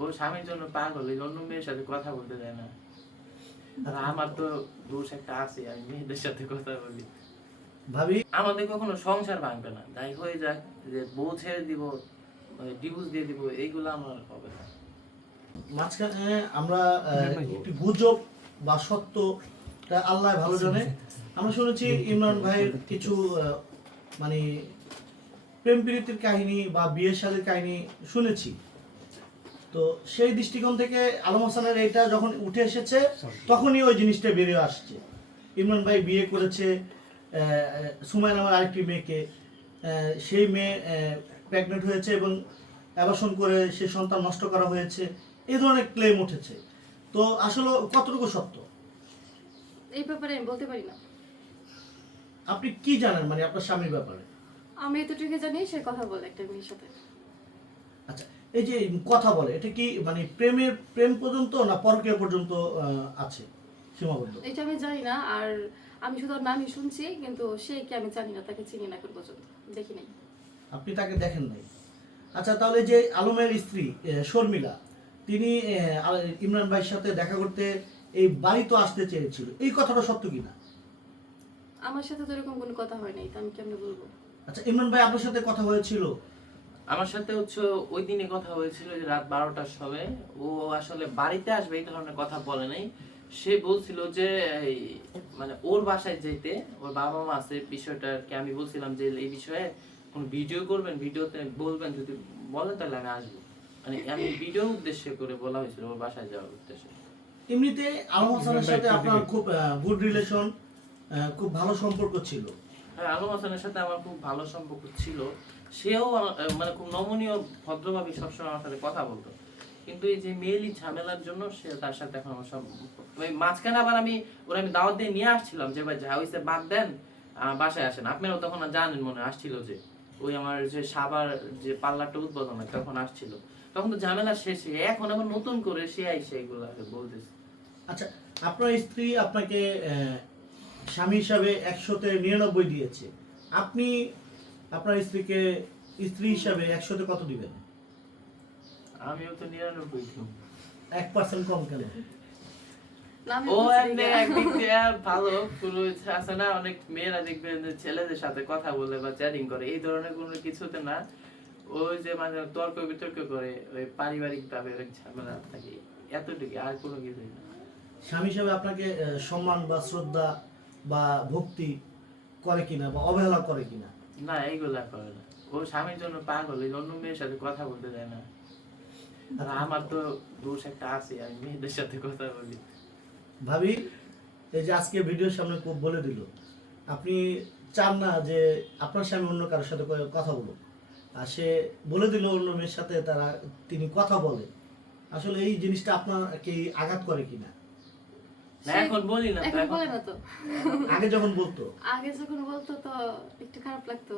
ও স্বামীর জন্য পাগল এই অন্য মেয়ের সাথে কথা বলতে দেয় না। আর আমার তো দোষ একটা আছে আমি মেয়েদের সাথে কথা বলি। ভাবি? আমাদের কখনো সংসার ভাঙবে না। যাই হয়ে যাক যে বউ ছেড়ে দিব ডিভোর্স দিয়ে দিব এইগুলো আমার হবে না। মাঝখানে আমরা একটি গুজব বা সত্য আল্লাহ ভালো জানে। আমরা শুনেছি ইমরান ভাইয়ের কিছু আহ, মানে প্রেম প্রীতির কাহিনী বা বিয়ের সাথে কাহিনী শুনেছি। তো সেই দৃষ্টিকোণ থেকে আলম হাসানের এটা যখন উঠে এসেছে তখনই ওই জিনিসটা বেরিয়ে আসছে। ইমরান ভাই বিয়ে করেছে আহ, সুমাই নামের আরেকটি মেয়েকে। সেই মেয়ে প্রেগনেন্ট হয়েছে এবং অ্যাবাসন করে সে সন্তান নষ্ট করা হয়েছে। এই ধরনের ক্লেম উঠেছে। তো আসলে কতটুকু সত্য? এই ব্যাপারে আমি বলতে পারি না। আপনি কি জানেন মানে আপনার স্বামীর ব্যাপারে? আমি এতটুকু জানি সে কথা বলে একটা মেয়ের সাথে। আচ্ছা এই যে কথা বলে এটা কি মানে প্রেমের প্রেম পর্যন্ত না পরকীয়া পর্যন্ত আছে সীমাবদ্ধ? এটা আমি জানি না আর আমি শুধু ওর নামই শুনছি কিন্তু সে কি আমি জানি না তাকে চিনি না এখন পর্যন্ত দেখি নাই। আপনি তাকে দেখেন নাই। আচ্ছা তাহলে যে আলমের স্ত্রী শর্মিলা তিনি ইমরান ভাইয়ের সাথে দেখা করতে এই বাড়িতে আসতে চেয়েছিল এই কথাটা সত্য কিনা আমার সাথে তো এরকম কোনো কথা হয় নাই তো আমি কেমনে বলব? আচ্ছা ইমরান ভাই আপনার সাথে কথা হয়েছিল? আমার সাথে হচ্ছে ওই দিনে কথা হয়েছিল যে রাত বারোটার সময়। ও আসলে বাড়িতে আসবে এই ধরনের কথা বলে নাই। সে বলছিল যে মানে ওর বাসায় যেতে ওর বাবা মা আছে বিষয়টাকে আমি বলছিলাম যে এই বিষয়ে কোন ভিডিও করবেন ভিডিওতে বলবেন যদি বলেন তাহলে আমি আসব। মানে আমি ভিডিও উদ্দেশ্যে করে বলা হয়েছিল ওর বাসায় যাওয়ার উদ্দেশ্যে। এমনিতে আলম হাসানের সাথে আপনার খুব গুড রিলেশন খুব ভালো সম্পর্ক ছিল। হ্যাঁ আলম হাসানের সাথে আমার খুব ভালো সম্পর্ক ছিল। সেও মানে খুব নমনীয়, ভদ্রভাবে সবসময় আমার সাথে কথা বলতো। কিন্তু এই যে মেয়েলি ঝামেলার জন্য সে তার সাথে এখন আমার সব ওই মাঝখানে আবার আমি, ওরা আমি দাওয়াত দিয়ে নিয়ে আসছিলাম যে, ভাই, যা হয়েছে বাদ দেন বাসায় আসেন। আপনারাও তখন জানেন মনে আসছিল যে, ওই আমার যে সাবার যে পার্লারটা উদ্বোধন হয় তখন আসছিল। তখন তো ঝামেলা শেষে, এখন আবার নতুন করে সে আইসে এগুলো বলতেছে। আচ্ছা আপনার স্ত্রী আপনাকে স্বামী হিসাবে একশোতে নিরানব্বই দিয়েছে। আপনি আপনার স্ত্রীকে স্ত্রী হিসাবে একশোতে কত দিবেন? আমিও তো নিরানব্বই এক পার্সেন্ট কম কেন? ও বলছি একদিক দিয়ে ভালো পুরো আছে না? অনেক মেয়েরা দেখবেন যে ছেলেদের সাথে কথা বলে বা চ্যাটিং করে এই ধরনের কোনো কিছুতে না। ওই যে মানে তর্ক বিতর্ক করে ওই পারিবারিক ভাবে ঝামেলা থাকে এতটুকু আর কোনো কিছু না। স্বামী হিসাবে আপনাকে সম্মান বা শ্রদ্ধা বা ভক্তি করে কিনা বা অবহেলা করে কিনা? না, এইগুলা করে না। ও স্বামীর জন্য পাগল, এই অন্য মেয়ের সাথে কথা বলতে দেয় না। আর আমার তো দোষ একটা আছে, আমি মেয়েদের সাথে কথা বলি। ভাবি, এই যে আজকে ভিডিওর সামনে খুব বলে দিল, আপনি চান না যে আপনার স্বামী অন্য কারোর সাথে কথা বলুক। আর সে বলে দিল অন্য মেয়ের সাথে তারা তিনি কথা বলে। আসলে এই জিনিসটা আপনাকে আঘাত করে কিনা? না এখন বলি না এখন বলে না তো। আগে যখন বলতো? আগে যখন বলতো তো একটু খারাপ লাগতো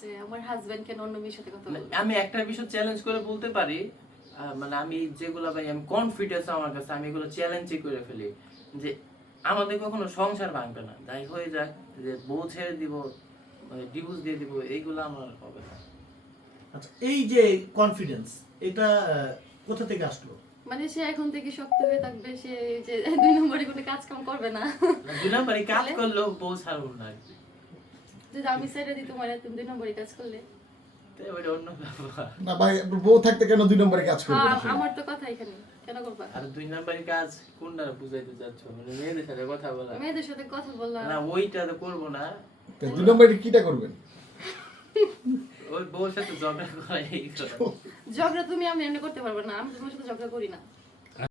যে আমার হাজবেন্ড কেন অন্য মেয়ের সাথে কথা মানে বলে আমি একটা বিষয় চ্যালেঞ্জ করে বলতে পারি। মানে আমি যেগুলো ভাই আমি কনফিডেন্স আমার কাছে আমি এগুলো চ্যালেঞ্জই করে ফেলি। যে আমাদের কখনো সংসার ভাঙবে না। যাই হয়ে যাক যে বউ ছেড়ে দিব ডিভোর্স দিয়ে দিব এইগুলো আমার হবে না। আচ্ছা এই যে কনফিডেন্স এটা কোথা থেকে আসলো? মানে সে এখন থেকে শক্ত হয়ে থাকবে সে যে দুই নম্বরে কোনো কাজ কাম করবে না। দুই নম্বরে কাজ করলেও বউ ছাড়বো না যদি আমি ছেড়ে দিই তোমার তুমি দুই নম্বরে কাজ করলে? না ভাই বউ থাকতে কেন দুই নম্বরে কাজ করবে? হ্যাঁ, আমার তো কথা এখানে কেন করবা? আর দুই নম্বরে কাজ কোনটা বুঝাইতে চাচ্ছ? মানে মেয়েদের সাথে কথা বলা। মেয়েদের সাথে কথা বললাম না ওইটা তো করব না। দুই নম্বরে কিটা করবেন? ওই বউর সাথে ঝগড়া করা এই ঝগড়া তুমি আমি এমনি করতে পারবে না, আমি তোমার সাথে ঝগড়া করি না।